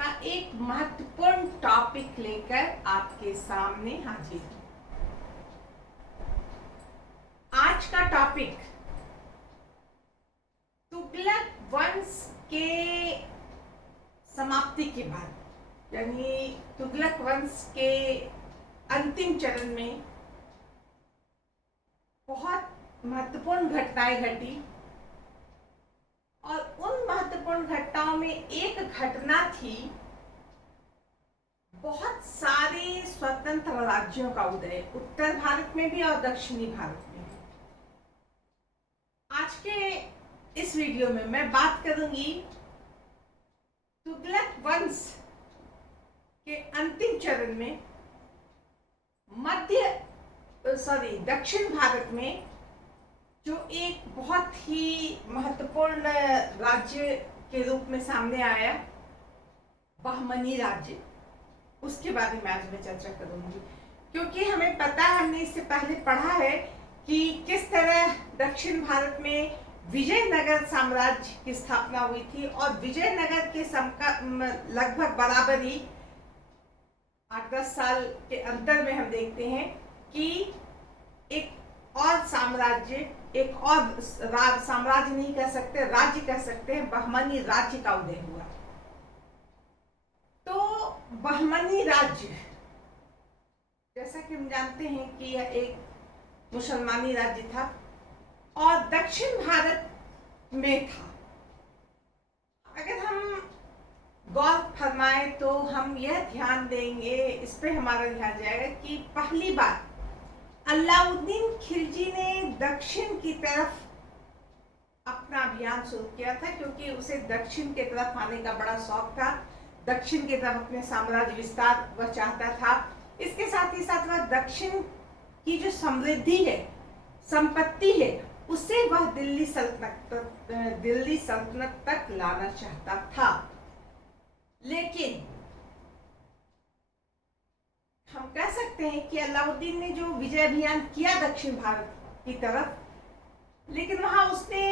का एक महत्वपूर्ण टॉपिक लेकर आपके सामने हाजिर हूं। आज का टॉपिक तुगलक वंश के समाप्ति के बाद, यानी तुगलक वंश के अंतिम चरण में बहुत महत्वपूर्ण घटनाएं घटी और उन महत्वपूर्ण घटनाओं में एक घटना थी बहुत सारे स्वतंत्र राज्यों का उदय, उत्तर भारत में भी और दक्षिणी भारत में भी। आज के इस वीडियो में मैं बात करूंगी तुगलक वंश के अंतिम चरण में दक्षिण भारत में जो एक बहुत ही महत्वपूर्ण राज्य के रूप में सामने आया, बहमनी राज्य, उसके बारे में आज मैं चर्चा करूंगी। क्योंकि हमें पता है, हमने इससे पहले पढ़ा है कि किस तरह दक्षिण भारत में विजयनगर साम्राज्य की स्थापना हुई थी और विजयनगर के लगभग बराबर ही 8-10 साल के अंतर में हम देखते हैं कि एक और साम्राज्य, एक और साम्राज्य नहीं कह सकते, राज्य कह सकते हैं, बहमनी राज्य का उदय हुआ। तो बहमनी राज्य, जैसा कि हम जानते हैं कि यह एक मुसलमानी राज्य था और दक्षिण भारत में था। अगर हम गौर फरमाए तो हम यह ध्यान देंगे, इस पे हमारा ध्यान जाएगा कि पहली बार अलाउद्दीन खिलजी ने दक्षिण की तरफ अपना अभियान शुरू किया था, क्योंकि उसे दक्षिण की तरफ आने का बड़ा शौक था। दक्षिण की तरफ अपने साम्राज्य विस्तार वह चाहता था। इसके साथ ही साथ वह दक्षिण की जो समृद्धि है, संपत्ति है, उसे वह दिल्ली सल्तनत तक लाना चाहता था। लेकिन हम कह सकते हैं कि अलाउद्दीन ने जो विजय अभियान किया दक्षिण भारत की तरफ, लेकिन वहां उसने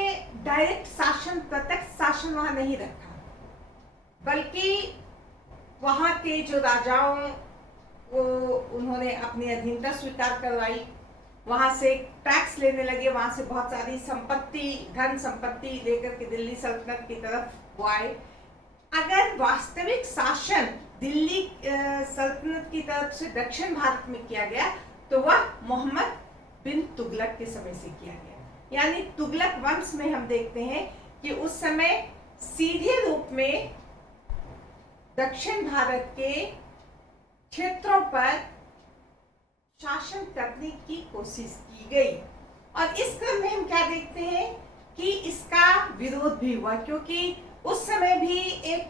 डायरेक्ट शासन, प्रत्यक्ष शासन वहां नहीं रखा, बल्कि वहां के जो राजाओं को उन्होंने अपनी अधीनता स्वीकार करवाई, वहां से टैक्स लेने लगे, वहां से बहुत सारी संपत्ति, धन संपत्ति लेकर के दिल्ली सल्तनत की तरफ वो आए। अगर वास्तविक शासन दिल्ली सल्तनत की तरफ से दक्षिण भारत में किया गया तो वह मोहम्मद बिन तुगलक के समय से किया गया। यानी तुगलक वंश में हम देखते हैं कि उस समय सीधे रूप में दक्षिण भारत के क्षेत्रों पर शासन करने की कोशिश की गई। और इस क्रम में हम क्या देखते हैं कि इसका विरोध भी हुआ, क्योंकि उस समय भी एक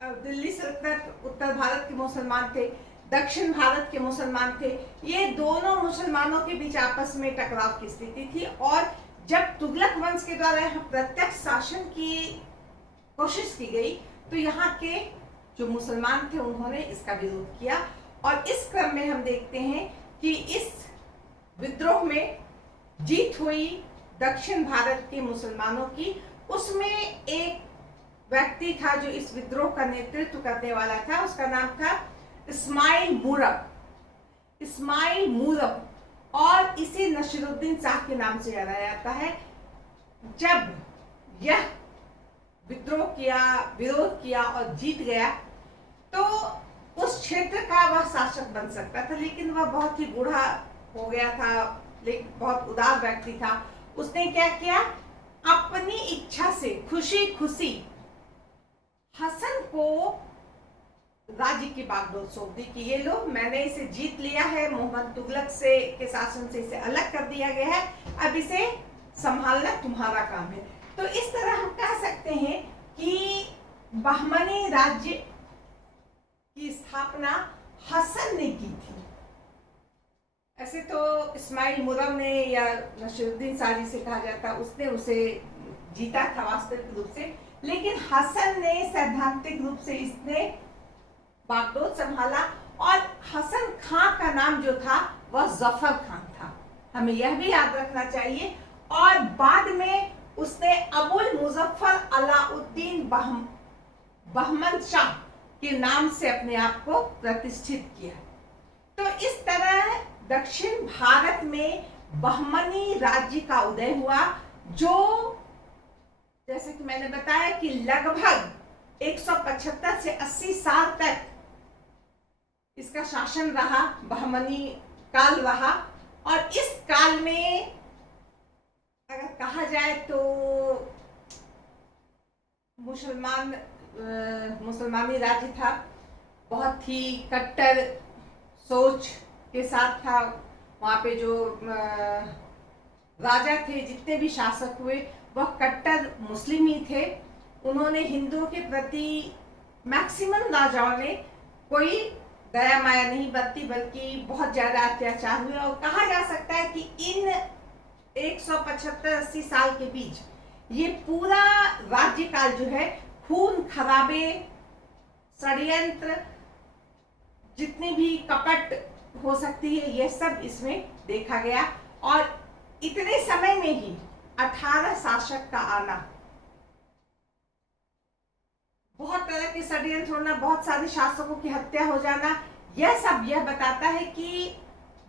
दिल्ली सल्तनत उत्तर भारत के मुसलमान थे, दक्षिण भारत के मुसलमान थे। ये दोनों मुसलमानों के बीच आपस में टकराव की स्थिति थी और जब तुगलक वंश के द्वारा यहाँ प्रत्यक्ष शासन की कोशिश की गई तो यहाँ के जो मुसलमान थे उन्होंने इसका विरोध किया। और इस क्रम में हम देखते हैं कि इस विद्रोह में जीत हुई दक्षिण भारत के मुसलमानों की। उसमें एक व्यक्ति था जो इस विद्रोह का नेतृत्व करने वाला था, उसका नाम था इस्माइल मुरब, और इसे नसीरुद्दीन शाह के नाम से जाना जाता है। जब यह विद्रोह किया, विरोध किया और जीत गया तो उस क्षेत्र का वह शासक बन सकता था, लेकिन वह बहुत ही बूढ़ा हो गया था, लेकिन बहुत उदार व्यक्ति था। उसने क्या किया, अपनी इच्छा से खुशी खुशी हसन को राज्य की बागडोर सौंप दी कि ये लो, मैंने इसे जीत लिया है, मोहम्मद तुगलक से के शासन से इसे अलग कर दिया गया है, अब इसे संभालना तुम्हारा काम है। तो इस तरह हम कह सकते हैं कि बहमनी राज्य की स्थापना हसन ने की थी। ऐसे तो इस्माइल मुरब ने या नसीरुद्दीन शाह जिसे कहा जाता, उसने उसे जीता था वास्तविक रूप से, लेकिन हसन ने सैद्धांतिक रूप से इसने बागडोर संभाला। और हसन खां का नाम जो था वह जफर खान था, हमें यह भी याद रखना चाहिए। और बाद में उसने अबुल मुजफ्फर अलाउद्दीन बहमन शाह के नाम से अपने आप को प्रतिष्ठित किया। तो इस तरह दक्षिण भारत में बहमनी राज्य का उदय हुआ, जो जैसे कि मैंने बताया कि लगभग 175 से 80 साल तक इसका शासन रहा, बहमनी काल रहा। और इस काल में अगर कहा जाए तो मुसलमानी राज्य था, बहुत ही कट्टर सोच के साथ था। वहाँ पे जो राजा थे, जितने भी शासक हुए, वह कट्टर मुस्लिम ही थे। उन्होंने हिंदुओं के प्रति, मैक्सिमम राजाओं ने कोई दया माया नहीं बरती, बल्कि बहुत ज्यादा अत्याचार हुए। और कहा जा सकता है कि इन 175-80 साल के बीच ये पूरा राज्यकाल जो है खून खराबे, षड्यंत्र, जितनी भी कपट हो सकती है, ये सब इसमें देखा गया। और इतने समय में ही 18 शासक का आना, बहुत तरह के षड्यंत्र होना, बहुत सारे शासकों की हत्या हो जाना, यह सब यह बताता है कि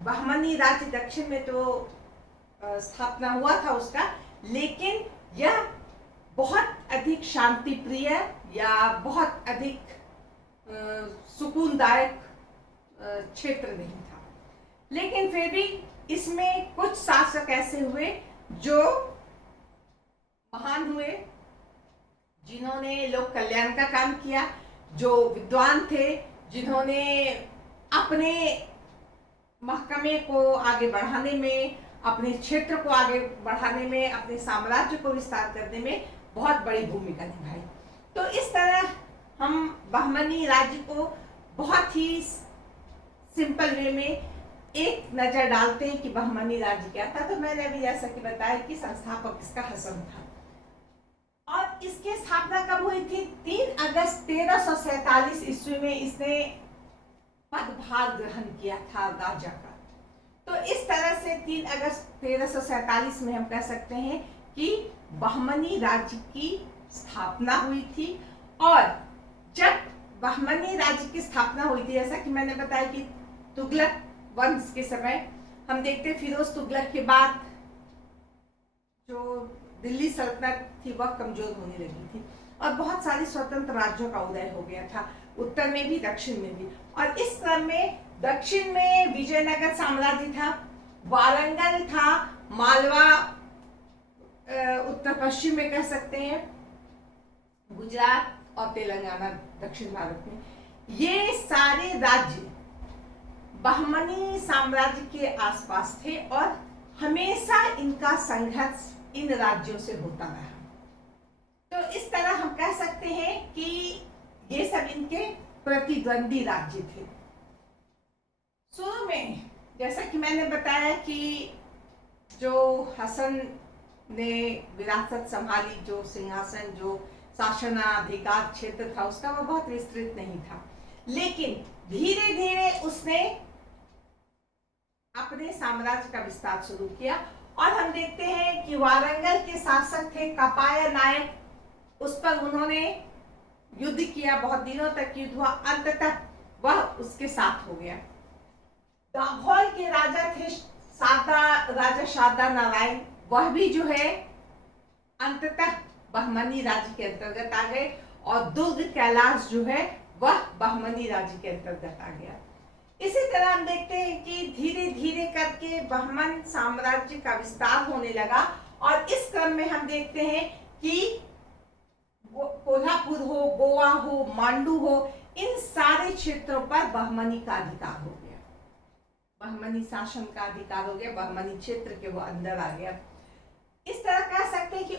बहमनी राज्य दक्षिण में तो स्थापना हुआ था उसका, लेकिन यह बहुत अधिक शांति प्रिय या बहुत अधिक सुकूनदायक क्षेत्र नहीं था। लेकिन फिर भी इसमें कुछ शासक ऐसे हुए जो महान हुए, जिन्होंने लोक कल्याण का काम किया, जो विद्वान थे, जिन्होंने अपने महकमे को आगे बढ़ाने में, अपने क्षेत्र को आगे बढ़ाने में, अपने साम्राज्य को विस्तार करने में बहुत बड़ी भूमिका निभाई। तो इस तरह हम बहमनी राज्य को बहुत ही सिंपल वे में एक नजर डालते हैं कि बहमनी राज्य क्या था। तो मैंने अभी जैसा कि बताया कि संस्थापक इसका हसन था। और इसकी स्थापना कब हुई थी? 3 अगस्त 1347 ईस्वी में इसने पदभार ग्रहण किया था राजा का। तो इस तरह से 3 अगस्त 1347 में हम कह सकते हैं कि बहमनी राज्य की स्थापना हुई थी। और जब बहमनी राज्य की स्थापना हुई थी, जैसा कि मैंने बताया कि तुगलक वंश के समय हम देखते हैं, फिरोज तुगलक के बाद जो दिल्ली सल्तनत थी वह कमजोर होने लगी थी और बहुत सारे स्वतंत्र राज्यों का उदय हो गया था, उत्तर में भी दक्षिण में भी। और इस क्रम में दक्षिण में विजयनगर साम्राज्य था, वारंगल था, मालवा उत्तर पश्चिम में कह सकते हैं, गुजरात और तेलंगाना दक्षिण भारत में, ये सारे राज्य बहमनी साम्राज्य के आसपास थे और हमेशा इनका संघर्ष इन राज्यों से होता रहा। तो इस तरह हम कह सकते हैं कि ये सब इनके प्रतिद्वंदी राज्य थे। शुरू में जैसा कि मैंने बताया कि जो हसन ने विरासत संभाली, जो सिंहासन, जो शासनाधिकार क्षेत्र था उसका, वह बहुत विस्तृत नहीं था, लेकिन धीरे धीरे उसने अपने साम्राज्य का विस्तार शुरू किया। और हम देखते हैं कि वारंगल के शासक थे कपाया नायक, उस पर उन्होंने युद्ध किया, बहुत दिनों तक युद्ध हुआ, अंततः वह उसके साथ हो गया। दाभोल के राजा थे राजा शारदा नारायण, वह भी जो है अंततः बहमनी राज्य के अंतर्गत आ गए और दुर्ग कैलाश जो है वह बहमनी राज्य के अंतर्गत आ गया। इसी तरह हम देखते हैं कि धीरे धीरे करके बहमन साम्राज्य का विस्तार होने लगा और इस क्रम में हम देखते हैं कि कोल्हापुर हो, गोवा हो, मांडू हो, इन सारे क्षेत्रों पर बहमनी का अधिकार हो गया, बहमनी शासन का अधिकार हो गया, बहमनी क्षेत्र के वो अंदर आ गया। इस तरह कह सकते हैं कि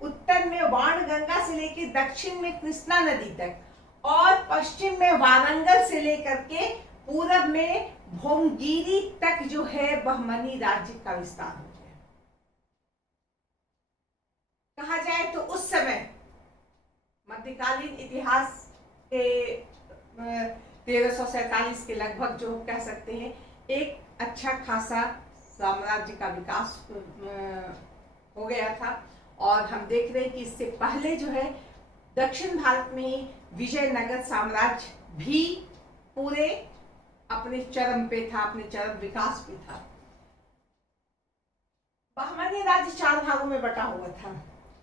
उत्तर में वाणगंगा से लेकर दक्षिण में कृष्णा नदी तक और पश्चिम में वारंगल से लेकर के पूरब में भोमगिरी तक जो है बहमनी राज्य का विस्तार हो गया। कहा जाए तो उस समय मध्यकालीन इतिहास के 1347 के लगभग जो कह सकते हैं एक अच्छा खासा साम्राज्य का विकास हो गया था। और हम देख रहे हैं कि इससे पहले जो है दक्षिण भारत में विजयनगर साम्राज्य भी पूरे अपने चरम पे था, अपने चरम विकास पे था। बहमनी राज्य 4 भागों में बटा हुआ था।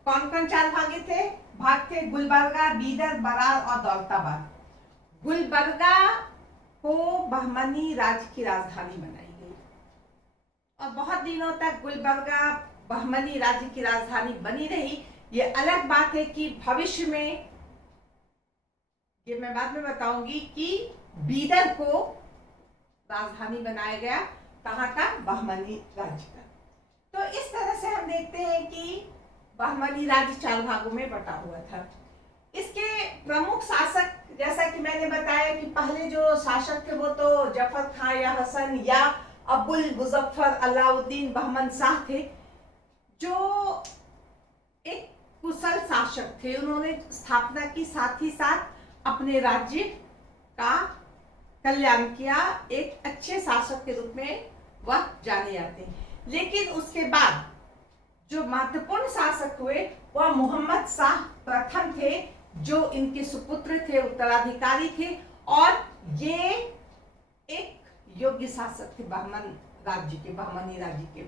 कौन कौन 4 भाग थे? गुलबर्गा, बीदर, बरार और दौलताबाद। गुलबर्गा को बहमनी राज्य की राजधानी बनाई गई और बहुत दिनों तक गुलबर्गा बहमनी राज्य की राजधानी बनी रही। ये अलग बात है कि भविष्य में, ये मैं बाद में बताऊंगी, कि बीदर को राजधानी बनाया गया। कहाँ का? बहमनी राज्य का। तो इस तरह से हम देखते हैं कि बहमनी राज्य 4 भागों में बटा हुआ था। इसके प्रमुख शासक, जैसा कि मैंने बताया कि पहले जो शासक थे वो तो जफर खान या हसन या अबुल मुजफ्फर अलाउद्दीन बहमन शाह थे, जो एक कुशल शासक थे। उन्होंने स्थापना की, साथ ही साथ अपने राज्य का कल्याण किया। एक अच्छे शासक के रूप में वह जाने जाते हैं। लेकिन उसके बाद जो महत्वपूर्ण शासक हुए वह मोहम्मद शाह प्रथम थे, जो इनके सुपुत्र थे, उत्तराधिकारी थे और ये एक योग्य शासक थे बहमनी राज्य के।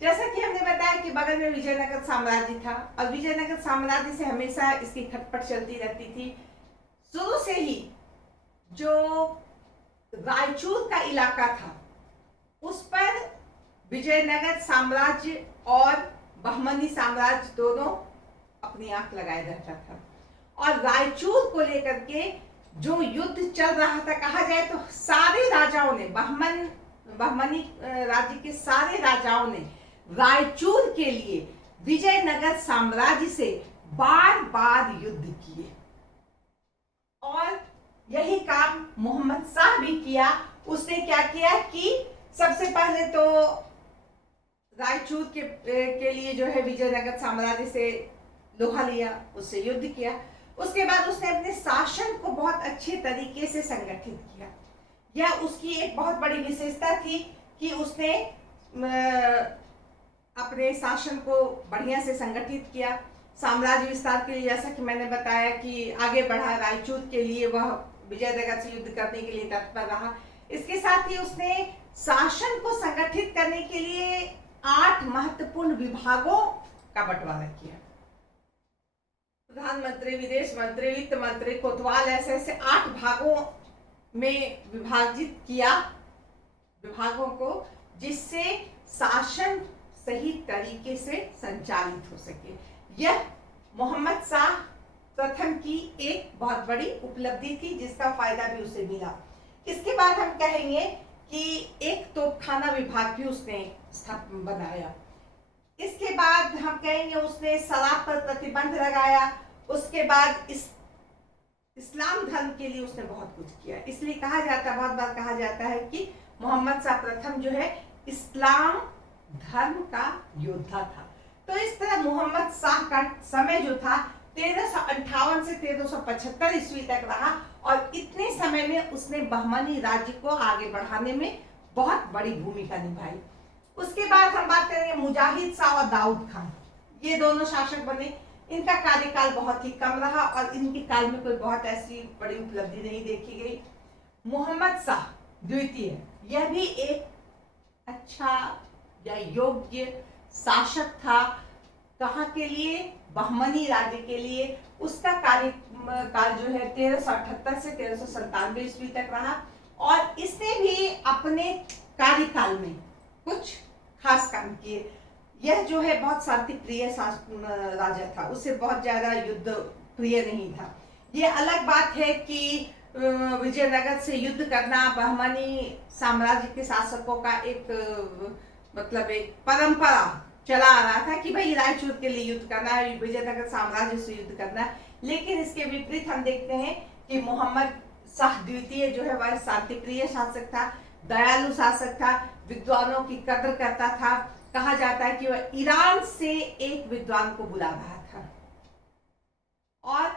जैसा कि हमने बताया कि बगल में विजयनगर साम्राज्य था और विजयनगर साम्राज्य से हमेशा इसकी खटपट चलती रहती थी। शुरू से ही जो रायचूर का इलाका था उस पर विजयनगर साम्राज्य और बहमनी साम्राज्य दोनों अपनी आंख लगाए रहता था और रायचूर को लेकर के जो युद्ध चल रहा था, कहा जाए तो सारे राजाओं ने, बहमनी राज्य के सारे राजाओं ने रायचूर के लिए विजयनगर साम्राज्य से बार बार युद्ध किए और यही काम मोहम्मद शाह भी किया। उसने क्या किया कि सबसे पहले तो रायचूर के लिए जो है विजयनगर साम्राज्य से लोहा लिया, उससे युद्ध किया। उसके बाद उसने अपने शासन को बहुत अच्छे तरीके से संगठित किया। यह उसकी एक बहुत बड़ी विशेषता थी कि उसने अपने शासन को बढ़िया से संगठित किया। साम्राज्य विस्तार के लिए, जैसा कि मैंने बताया, कि आगे बढ़ा। रायचूर के लिए वह विजयनगर से युद्ध करने के लिए तत्पर रहा। इसके साथ ही उसने शासन को संगठित करने के लिए 8 महत्वपूर्ण विभागों का बंटवारा किया। प्रधानमंत्री, विदेश मंत्री, वित्त मंत्री, कोतवाल, ऐसे 8 भागों में विभाजित किया विभागों को, जिससे शासन सही तरीके से संचालित हो सके। यह मोहम्मद शाह प्रथम की एक बहुत बड़ी उपलब्धि थी, जिसका फायदा भी उसे मिला। इसके बाद हम कहेंगे कि एक तोपखाना विभाग भी उसने बनाया। इसके बाद हम कहेंगे उसने शराब पर प्रतिबंध लगाया। उसके बाद इस्लाम धर्म के लिए उसने बहुत कुछ किया। इसलिए कहा जाता है, बहुत बार कहा जाता है कि मोहम्मद शाह प्रथम जो है इस्लाम धर्म का योद्धा था। तो इस तरह मोहम्मद शाह का समय जो था 1358 से 1375 ईस्वी तक रहा और इतने समय में उसने बहमनी राज्य को आगे बढ़ाने में बहुत बड़ी भूमिका निभाई। उसके बाद हम बात करेंगे मुजाहिद शाह और दाऊद खान। ये दोनों शासक बने। इनका कार्यकाल बहुत ही कम रहा और इनके काल में कोई बहुत ऐसी बड़ी उपलब्धि नहीं देखी गई। मोहम्मद शाह द्वितीय, यह भी एक अच्छा या योग्य शासक था। कहाँ के लिए? बहमनी राज्य के लिए। उसका कार्यकाल जो है 1378 से 1397 ईस्वी तक रहा और इसने भी अपने कार्यकाल में कुछ खास काम किए। यह जो है बहुत शांति प्रिय राजा था, उसे बहुत ज्यादा युद्ध प्रिय नहीं था। ये अलग बात है कि विजयनगर से युद्ध करना बहमनी साम्राज्य के शासकों का एक एक परंपरा चला आ रहा था कि भाई रायचूर के लिए युद्ध करना है, विजयनगर साम्राज्य से युद्ध करना है। लेकिन इसके विपरीत हम देखते हैं कि मोहम्मद शाह द्वितीय जो है वह शांति प्रिय शासक था, दयालु शासक था, विद्वानों की कदर करता था। कहा जाता है कि वह ईरान से एक विद्वान को बुला रहा था और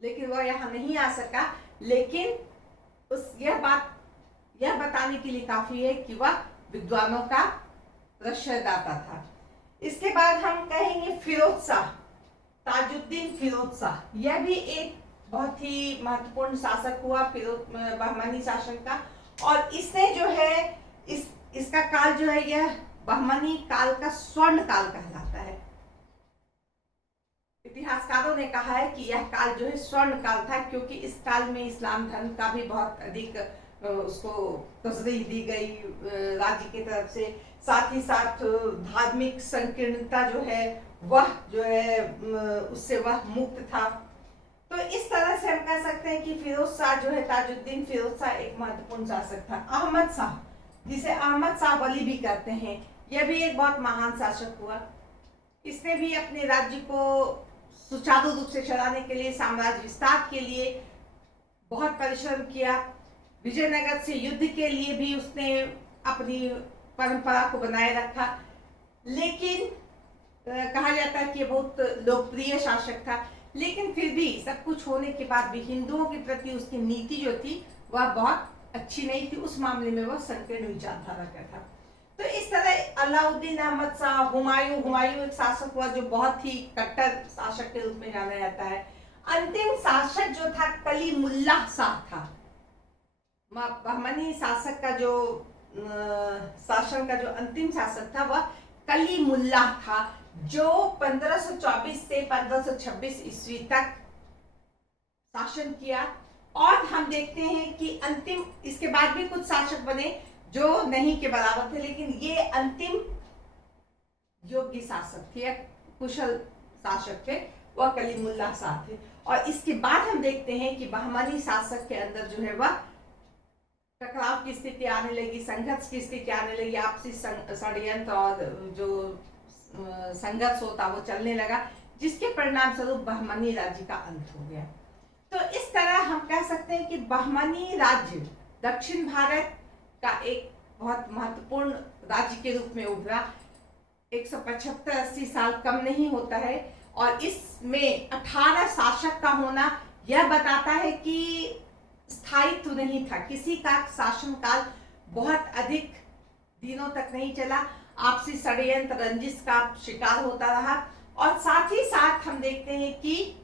लेकिन वह यहाँ नहीं आ सका। लेकिन यह बताने के लिए काफी है कि वह विद्वानों का प्रश्रयदाता था। इसके बाद हम कहेंगे फिरोज शाह। ताजुद्दीन फिरोज शाह, यह भी एक बहुत ही महत्वपूर्ण शासक हुआ बहमनी शासन का। और इसने जो है इसका काल जो है यह बहमनी काल का स्वर्ण काल कहलाता है। इतिहासकारों ने कहा है कि यह काल जो है स्वर्ण काल था, क्योंकि इस काल में इस्लाम धर्म का भी बहुत अधिक उसको तस्दीक दी गई राज्य की तरफ से। साथ ही साथ धार्मिक संकीर्णता जो है वह जो है उससे वह मुक्त था। तो इस तरह से हम कह सकते हैं कि फिरोज शाह जो है, ताजुद्दीन फिरोज शाह एक महत्वपूर्ण शासक था। अहमद शाह, जिसे अहमद शाह वली भी कहते हैं, यह भी एक बहुत महान शासक हुआ। इसने भी अपने राज्य को सुचारू रूप से चलाने के लिए, साम्राज्य विस्तार के लिए बहुत परिश्रम किया। विजयनगर से युद्ध के लिए भी उसने अपनी परंपरा को बनाए रखा। लेकिन कहा जाता है कि बहुत लोकप्रिय शासक था, लेकिन फिर भी सब कुछ होने के बाद भी हिंदुओं के प्रति उसकी नीति जो थी वह बहुत अच्छी नहीं थी। उस मामले में वह संकीर्ण विचारधारा का था। तो इस तरह अलाउद्दीन अहमद शाह, हुमायूं एक शासक हुआ जो बहुत ही कट्टर शासक के रूप में जाना जाता है। अंतिम शासक जो था कलीमुल्लाह शाह था। बहमनी शासक का जो शासन का जो अंतिम शासक था वह कलीमुल्लाह था, जो 1524 से 1526 ईस्वी तक शासन किया। और हम देखते हैं कि अंतिम, इसके बाद भी कुछ शासक बने जो नहीं के बराबर थे, लेकिन ये अंतिम योग्य शासक थे, कुशल शासक थे, वह कलीमुल्लाह शाह थे। और इसके बाद हम देखते हैं कि बहमनी शासक के अंदर जो है वह टकराव की स्थिति आने लगी, संघर्ष की स्थिति आने लगी, आपसी षड्यंत्र और जो संघर्ष होता वो चलने लगा, जिसके परिणाम स्वरूप बहमनी राज्य का अंत हो गया। तो इस तरह हम कह सकते हैं कि बहमनी राज्य दक्षिण भारत का एक बहुत महत्वपूर्ण राज्य के रूप में उभरा। 175-80 साल कम नहीं होता है, और इसमें 18 शासक का होना यह बताता है कि स्थायित्व नहीं था, किसी का शासन काल बहुत अधिक दिनों तक नहीं चला, आपसी षड्यंत्र रंजिश का शिकार होता रहा। और साथ ही साथ हम देखते हैं कि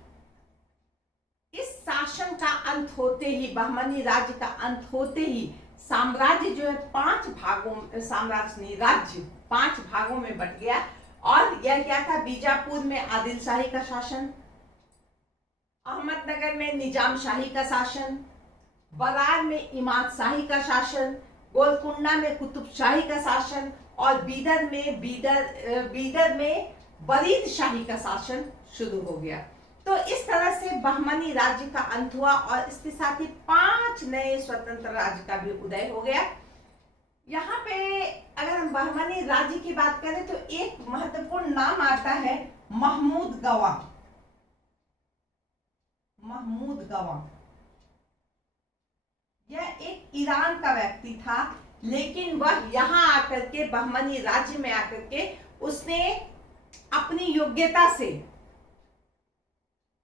इस शासन का अंत होते ही, बहमनी राज्य का अंत होते ही साम्राज्य जो है 5 भागों, साम्राज्य नहीं राज्य 5 भागों में बट गया। और यह क्या था? बीजापुर में आदिल शाही का शासन, अहमदनगर में निजाम शाही का शासन, बरार में इमाद शाही का शासन, गोलकुंडा में कुतुब शाही का शासन, और बीदर में बरीद शाही का शासन शुरू हो गया। तो इस तरह से बहमनी राज्य का अंत हुआ, और इसके साथ ही 5 नए स्वतंत्र राज्य का भी उदय हो गया। यहाँ पे अगर हम बहमनी राज्य की बात करें तो एक महत्वपूर्ण नाम आता है महमूद गवा। महमूद गवा यह एक ईरान का व्यक्ति था, लेकिन वह यहाँ आकर के, बहमनी राज्य में आकर के, उसने अपनी योग्यता से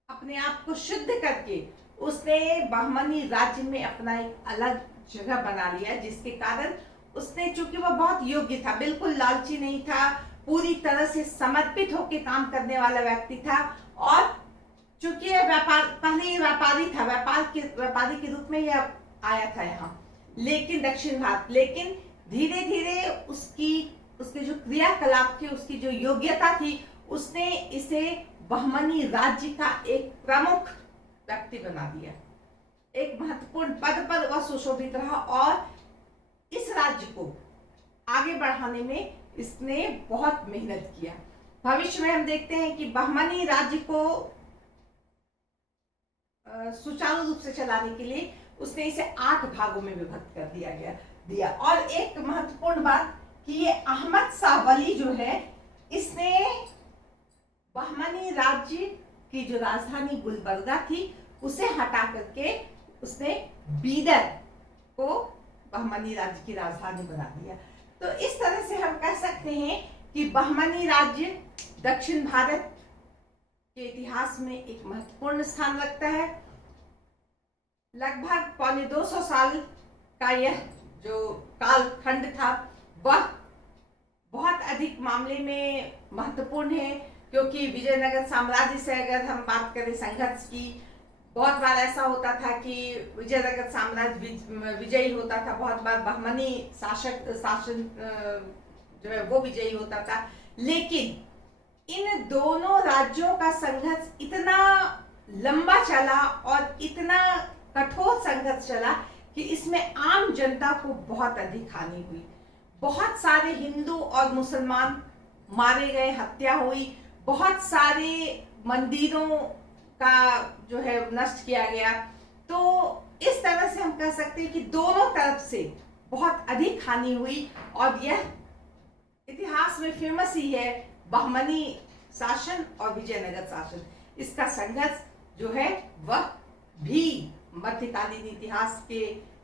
अपने आप को शुद्ध करके उसने बहमनी राज्य में अपना एक अलग जगह बना लिया, जिसके कारण उसने, चूंकि वह बहुत योग्य था, बिल्कुल लालची नहीं था, पूरी तरह से समर्पित होकर काम करने वाला व्यक्ति था। और चूंकि यह पहले ये व्यापारी था, व्यापारी के रूप में यह आया था यहाँ, लेकिन दक्षिण भारत, लेकिन धीरे धीरे उसके जो क्रियाकलाप थे, उसकी जो योग्यता थी, उसने इसे बहमनी राज्य का एक प्रमुख व्यक्ति बना दिया। एक महत्वपूर्ण पद पर वह सुशोभित रहा, और इस राज्य को आगे बढ़ाने में इसने बहुत मेहनत किया। भविष्य में हम देखते हैं कि बहमनी राज्य को सुचारू रूप से चलाने के लिए उसने इसे 8 भागों में विभक्त कर दिया। और एक महत्वपूर्ण बात कि ये अहमद शाह वली जो है, इसने बहमनी राज्य की जो राजधानी गुलबर्गा थी उसे हटा करके उसने बीदर को बहमनी राज्य की राजधानी बना दिया। तो इस तरह से हम कह सकते हैं कि बहमनी राज्य दक्षिण भारत के इतिहास में एक महत्वपूर्ण स्थान रखता है। लगभग 250 साल का यह जो कालखंड था वह बहुत अधिक मामले में महत्वपूर्ण है। क्योंकि विजयनगर साम्राज्य से अगर हम बात करें संघर्ष की, बहुत बार ऐसा होता था कि विजयनगर साम्राज्य विजयी होता था, बहुत बार बहमनी शासन जो है वो विजयी होता था। लेकिन इन दोनों राज्यों का संघर्ष इतना लंबा चला और इतना कठोर संघर्ष चला कि इसमें आम जनता को बहुत अधिक हानि हुई। बहुत सारे हिंदू और मुसलमान मारे गए, हत्या हुई, बहुत सारे मंदिरों का जो है नष्ट किया गया। तो इस तरह से हम कह सकते हैं कि दोनों तरफ से बहुत अधिक हानि हुई और यह इतिहास में फेमस ही है, बहमनी शासन और विजयनगर शासन। इसका संघर्ष जो है वह भी मध्यकालीन इतिहास के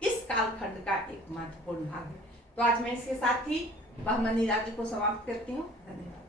इस कालखंड का एक महत्वपूर्ण भाग है। तो आज मैं इसके साथ ही बहमनी राज्य को समाप्त करती हूँ। धन्यवाद।